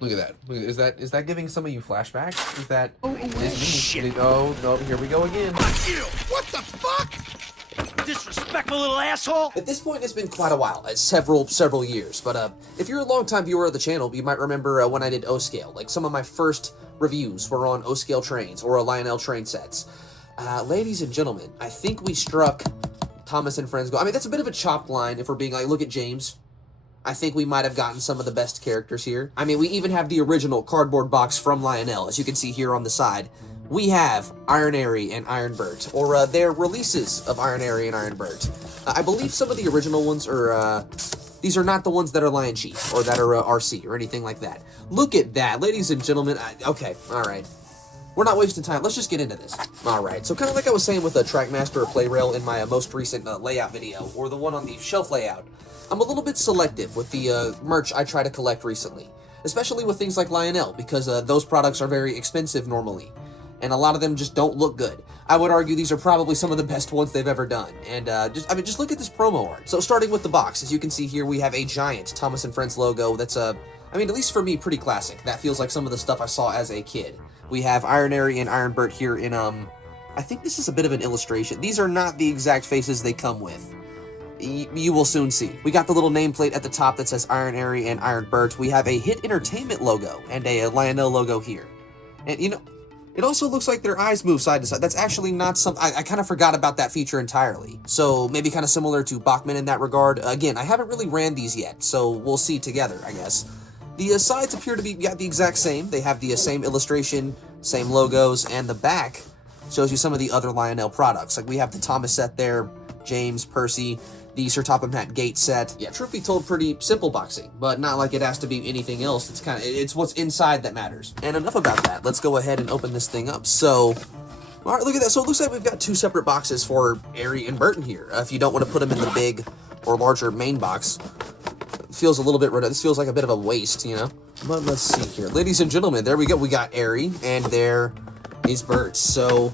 Look at that. Is that giving some of you flashbacks? Is that Oh, is me? shit. Oh no, here we go again. Fuck you! What the fuck? Disrespectful little asshole! At this point, it's been quite a while, several years, but if you're a longtime viewer of the channel, you might remember when I did O-Scale. Like, some of my first reviews were on O-Scale trains, or Lionel train sets. Ladies and gentlemen, I think we struck Thomas and Friends goal. I mean, that's a bit of a chopped line if we're being like, look at James. I think we might have gotten some of the best characters here. I mean, we even have the original cardboard box from Lionel, as you can see here on the side. We have Iron Arry and Iron Bert, or their releases of Iron Arry and Iron Bert. I believe some of the original ones are, these are not the ones that are Lion Chief, or that are RC, or anything like that. Look at that, ladies and gentlemen. Okay, alright. We're not wasting time. Let's just get into this. Alright, so kind of like I was saying with a Trackmaster or Play Rail in my most recent layout video, or the one on the shelf layout, I'm a little bit selective with the merch I try to collect recently, especially with things like Lionel, because those products are very expensive normally, and a lot of them just don't look good. I would argue these are probably some of the best ones they've ever done, and just look at this promo art. So starting with the box, as you can see here, we have a giant Thomas and Friends logo that's, I mean, at least for me, pretty classic. That feels like some of the stuff I saw as a kid. We have Iron Arry and Iron Bert here in, I think this is a bit of an illustration. These are not the exact faces they come with. You will soon see. We got the little nameplate at the top that says Iron Arry and Iron Bert. We have a Hit Entertainment logo and a Lionel logo here. And, you know, it also looks like their eyes move side to side. That's actually not something... I kind of forgot about that feature entirely. So, maybe kind of similar to Bachman in that regard. Again, I haven't really ran these yet, so we'll see together, I guess. The sides appear to be the exact same. They have the same illustration, same logos, and the back shows you some of the other Lionel products. Like, we have the Thomas set there, James, Percy, the Sir Topham Hatt Gate set. Yeah, truth be told, pretty simple boxing, but not like it has to be anything else. It's what's inside that matters. And enough about that. Let's go ahead and open this thing up. So, all right, look at that. So it looks like we've got two separate boxes for Arry and Burton here. If you don't want to put them in the big or larger main box, it feels a little bit, this feels like a bit of a waste, you know? But let's see here. Ladies and gentlemen, there we go. We got Arry, and there is Bert. So,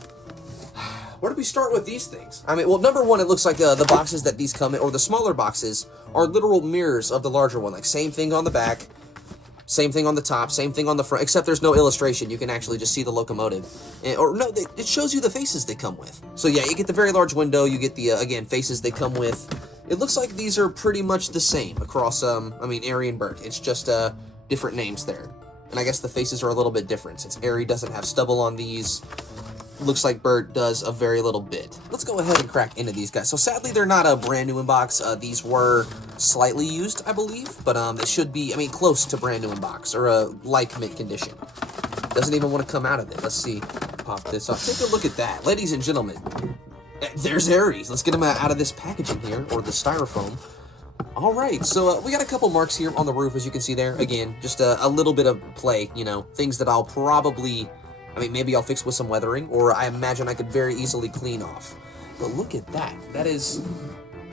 where do we start with these things? I mean, well, number one, it looks like the boxes that these come in, or the smaller boxes, are literal mirrors of the larger one. Like, same thing on the back, same thing on the top, same thing on the front, except there's no illustration. You can actually just see the locomotive. Or, no, it shows you the faces they come with. So, yeah, you get the very large window, you get the, again, faces they come with. It looks like these are pretty much the same across, I mean, Arry and Bert. It's just, different names there. And I guess the faces are a little bit different, since Arry doesn't have stubble on these. Looks like Bert does a very little bit. Let's go ahead and crack into these guys. So sadly, they're not a brand new in box. These were slightly used, I believe, but it should be, I mean, close to brand new in box, or a like mint condition. Doesn't even want to come out of it. Let's see. Pop this off. Take a look at that, ladies and gentlemen. There's Aries. Let's get him out of this packaging here, or the styrofoam. All right, so we got a couple marks here on the roof, as you can see there. Again, just a little bit of play, you know, things that I'll probably, I mean, maybe I'll fix with some weathering, or I imagine I could very easily clean off. But look at that. That is,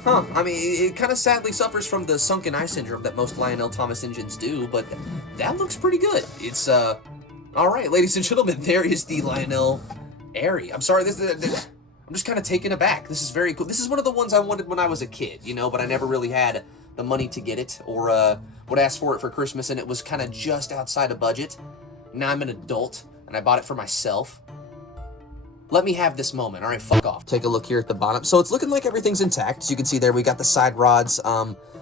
huh. I mean, it kind of sadly suffers from the sunken eye syndrome that most Lionel Thomas engines do, but that looks pretty good. It's, all right, ladies and gentlemen, there is the Lionel Arry. I'm sorry, I'm just kind of taken aback. This is very cool. This is one of the ones I wanted when I was a kid, you know, but I never really had the money to get it, or would ask for it for Christmas, and it was kind of just outside of budget. Now I'm an adult, and I bought it for myself. Let me have this moment. All right, fuck off. Take a look here at the bottom. So it's looking like everything's intact. As you can see there, we got the side rods.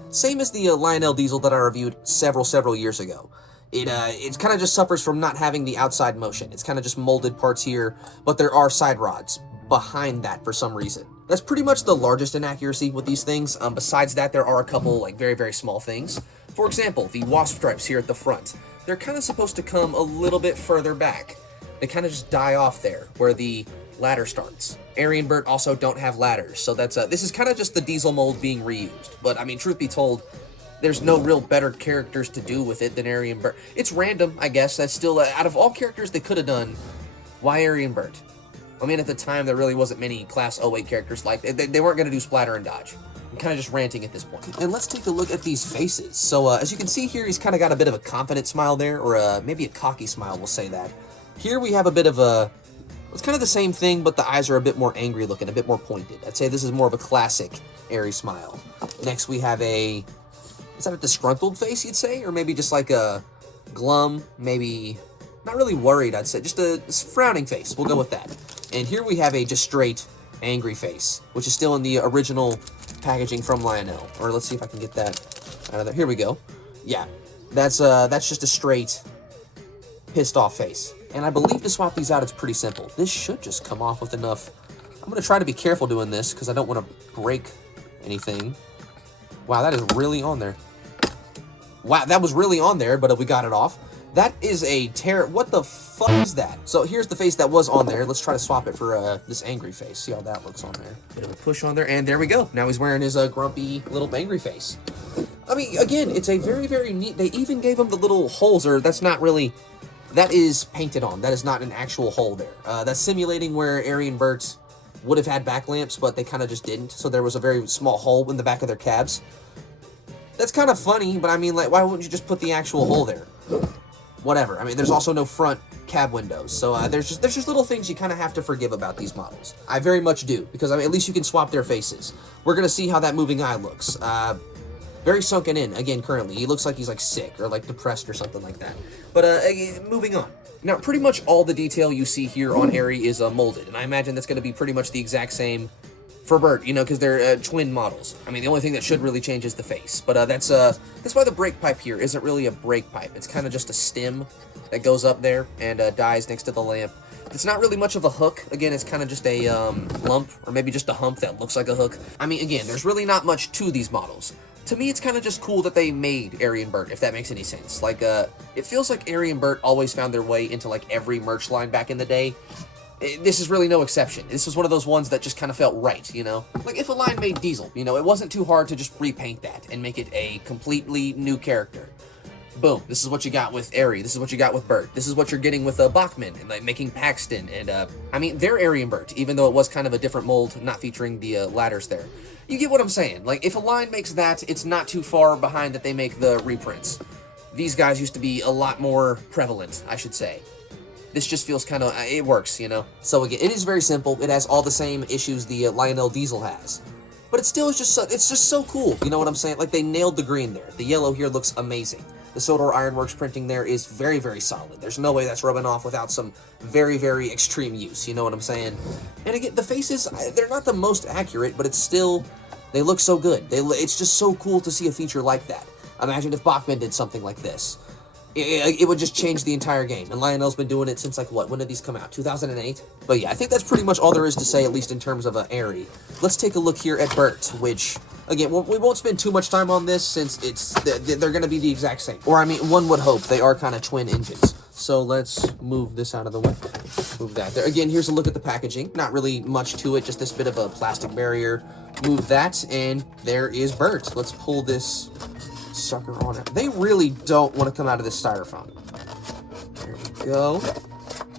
Same as the Lionel Diesel that I reviewed several years ago. It kind of just suffers from not having the outside motion. It's kind of just molded parts here, but there are side rods behind that for some reason. That's pretty much the largest inaccuracy with these things. Besides that, there are a couple like very small things. For example, the wasp stripes here at the front. They're kind of supposed to come a little bit further back. They kind of just die off there where the ladder starts. Arry and Bert also don't have ladders, so that's this is kind of just the diesel mold being reused. But I mean, truth be told, there's no real better characters to do with it than Arry and Bert. It's random, I guess. That's still out of all characters they could have done, why Arry and Bert? I mean, at the time, there really wasn't many Class 08 characters like they weren't going to do splatter and dodge. I'm kind of just ranting at this point. And let's take a look at these faces. So, as you can see here, he's kind of got a bit of a confident smile there, or maybe a cocky smile, we'll say that. Here we have a bit of a, it's kind of the same thing, but the eyes are a bit more angry looking, a bit more pointed. I'd say this is more of a classic Arry smile. Next, we have is that a disgruntled face, you'd say? Or maybe just like a glum, maybe not really worried, I'd say. Just a frowning face. We'll go with that. And here we have a just straight angry face, which is still in the original packaging from Lionel. Or let's see if I can get that out of there. Here we go. Yeah, that's just a straight pissed off face. And I believe to swap these out, it's pretty simple. This should just come off with enough. I'm going to try to be careful doing this because I don't want to break anything. Wow, that is really on there. Wow, that was really on there, but we got it off. That is a what the fuck is that? So here's the face that was on there. Let's try to swap it for this angry face. See how that looks on there. Bit of a push on there, and there we go. Now he's wearing his grumpy little angry face. I mean, again, it's a very, very neat. They even gave him the little holes, or that's not really. That is painted on. That is not an actual hole there. That's simulating where Arry and Bert would have had back lamps, but they kind of just didn't. So there was a very small hole in the back of their cabs. That's kind of funny, but I mean, like, why wouldn't you just put the actual hole there? Whatever. I mean, there's also no front cab windows, so there's just little things you kind of have to forgive about these models. I very much do, because I mean, at least you can swap their faces. We're gonna see how that moving eye looks. Very sunken in, again, currently. He looks like he's, like, sick or, like, depressed or something like that. But, moving on. Now, pretty much all the detail you see here on Arry is molded, and I imagine that's going to be pretty much the exact same for Bert, you know, because they're twin models. I mean, the only thing that should really change is the face. But that's why the brake pipe here isn't really a brake pipe. It's kind of just a stem that goes up there and dies next to the lamp. It's not really much of a hook. Again, it's kind of just a lump, or maybe just a hump that looks like a hook. I mean, again, there's really not much to these models. To me, it's kind of just cool that they made Arry and Bert, if that makes any sense. Like, it feels like Arry and Bert always found their way into, like, every merch line back in the day. This is really no exception. This was one of those ones that just kind of felt right, you know? Like, if a line made Diesel, you know, it wasn't too hard to just repaint that and make it a completely new character. Boom, this is what you got with Arry, this is what you got with Bert, this is what you're getting with Bachman, and like making Paxton, and I mean, they're Arry and Bert, even though it was kind of a different mold, not featuring the ladders there. You get what I'm saying. Like, if a line makes that, it's not too far behind that they make the reprints. These guys used to be a lot more prevalent, I should say. This just feels kind of, it works, you know? So again, it is very simple. It has all the same issues the Lionel Diesel has. But it still is just so, it's just so cool, you know what I'm saying? Like, they nailed the green there. The yellow here looks amazing. The Sodor Ironworks printing there is very, very solid. There's no way that's rubbing off without some very, very extreme use, you know what I'm saying? And again, the faces, they're not the most accurate, but it's still, they look so good. It's just so cool to see a feature like that. Imagine if Bachman did something like this. It would just change the entire game. And Lionel's been doing it since, like, what? When did these come out? 2008? But yeah, I think that's pretty much all there is to say, at least in terms of Arry. Let's take a look here at Bert, which, again, we won't spend too much time on this since they're going to be the exact same. Or, I mean, one would hope. They are kind of twin engines. So let's move this out of the way. Move that there. Again, here's a look at the packaging. Not really much to it, just this bit of a plastic barrier. Move that, and there is Bert. Let's pull this sucker on it. They really don't want to come out of this styrofoam. There we go.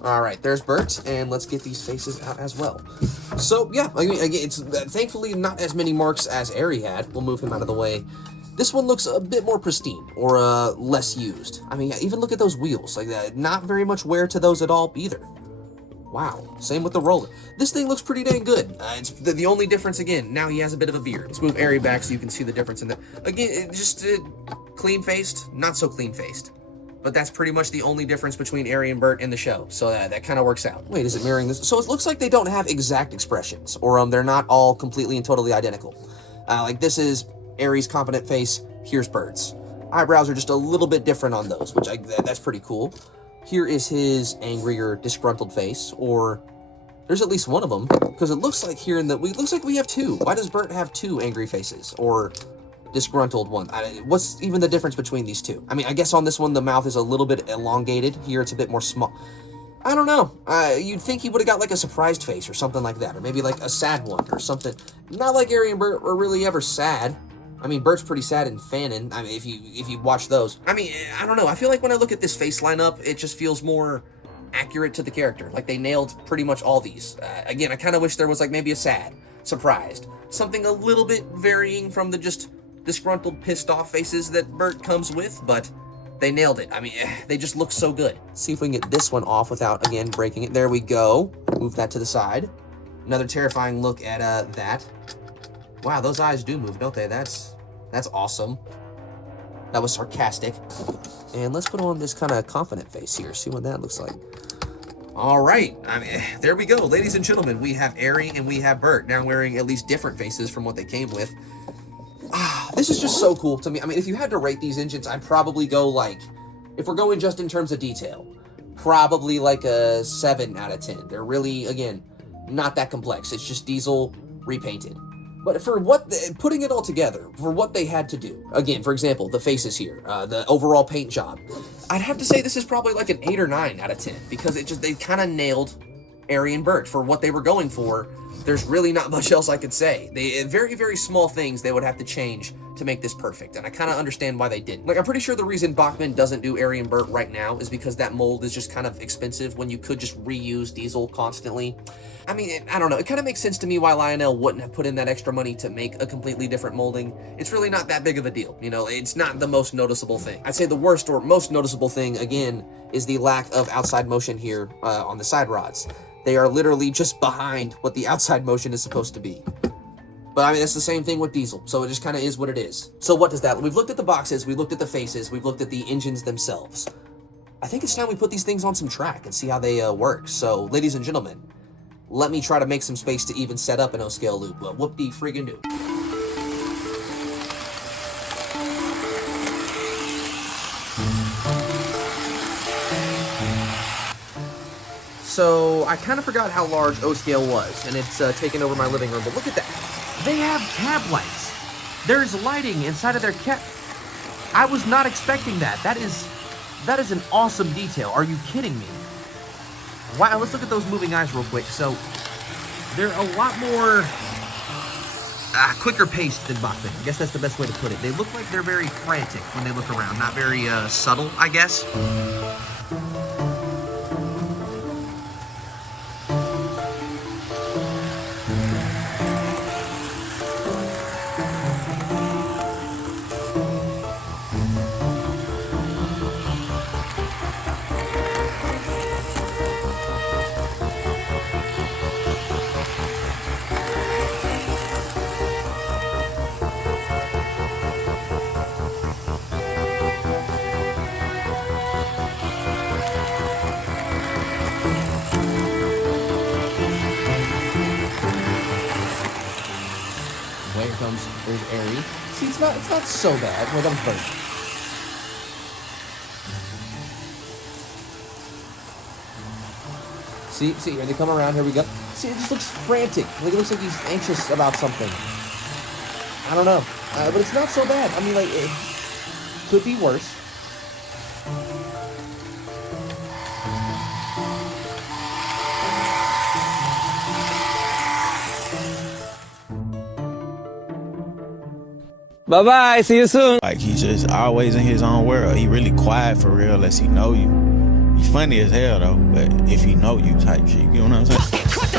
All right, there's Bert, and let's get these faces out as well. So yeah, I mean, again, it's thankfully not as many marks as Arry had. We'll move him out of the way. This one looks a bit more pristine, or less used. I mean, even look at those wheels. Like that, not very much wear to those at all either. Wow, same with the roller. This thing looks pretty dang good. It's the only difference, again, now he has a bit of a beard. Let's move Arry back so you can see the difference in that. Again, just clean-faced, not so clean-faced. But that's pretty much the only difference between Arry and Bert in the show, so that kind of works out. Wait, is it mirroring this? So it looks like they don't have exact expressions, or they're not all completely and totally identical. Like, this is Arry's competent face, here's Bert's. Eyebrows are just a little bit different on those, which that's pretty cool. Here is his angry or disgruntled face, or there's at least one of them, because it looks like here looks like we have two. Why does Bert have two angry faces, or disgruntled one? What's even the difference between these two? I mean, I guess on this one, the mouth is a little bit elongated. Here, it's a bit more small. I don't know. You'd think he would have got like a surprised face or something like that, or maybe like a sad one or something. Not like Arry and Bert were really ever sad. I mean, Bert's pretty sad in Fannin. I mean, if you watch those. I mean, I don't know. I feel like when I look at this face lineup, it just feels more accurate to the character. Like, they nailed pretty much all these. Again, I kind of wish there was like maybe a sad, surprised, something a little bit varying from the just disgruntled, pissed off faces that Bert comes with, but they nailed it. I mean, they just look so good. See if we can get this one off without, again, breaking it. There we go. Move that to the side. Another terrifying look at that. Wow, those eyes do move, don't they? That's awesome. That was sarcastic. And let's put on this kind of confident face here. See what that looks like. All right. I mean, there we go. Ladies and gentlemen, we have Arry and we have Bert now wearing at least different faces from what they came with. This is just so cool to me. I mean, if you had to rate these engines, I'd probably go like, if we're going just in terms of detail, probably like a 7 out of 10. They're really, again, not that complex. It's just diesel repainted. But for what, putting it all together, for what they had to do, again, for example, the faces here, the overall paint job, I'd have to say this is probably like an 8 or 9 out of 10 because they kind of nailed Arry and Bert for what they were going for. There's really not much else I could say. Very, very small things they would have to change to make this perfect, and I kind of understand why they didn't. Like, I'm pretty sure the reason Bachmann doesn't do Arry and Bert right now is because that mold is just kind of expensive when you could just reuse diesel constantly. I mean, I don't know. It kind of makes sense to me why Lionel wouldn't have put in that extra money to make a completely different molding. It's really not that big of a deal. You know, it's not the most noticeable thing. I'd say the worst or most noticeable thing, again, is the lack of outside motion here on the side rods. They are literally just behind what the outside motion is supposed to be. But I mean, it's the same thing with diesel, so it just kind of is what it is. So what does that? We've looked at the boxes, we've looked at the faces, we've looked at the engines themselves. I think it's time we put these things on some track and see how they work. So, ladies and gentlemen, let me try to make some space to even set up an O-scale loop. Whoop-de-friggin' do. So, I kind of forgot how large O-scale was, and it's taken over my living room, but look at that. They have cab lights. There's lighting inside of their cab. I was not expecting that. That is an awesome detail. Are you kidding me? Wow, let's look at those moving eyes real quick. So, they're a lot more quicker paced than Bachmann. I guess that's the best way to put it. They look like they're very frantic when they look around, not very subtle, I guess. Here comes old Arry. See, it's not so bad. Well, that was Bert. See, here they come around. Here we go. See, it just looks frantic. Like, it looks like he's anxious about something. I don't know, but it's not so bad. I mean, like, it could be worse. Bye-bye, see you soon. Like, he's just always in his own world. He really quiet for real unless he know you. He's funny as hell, though, but if he know you type shit, you know what I'm saying? What the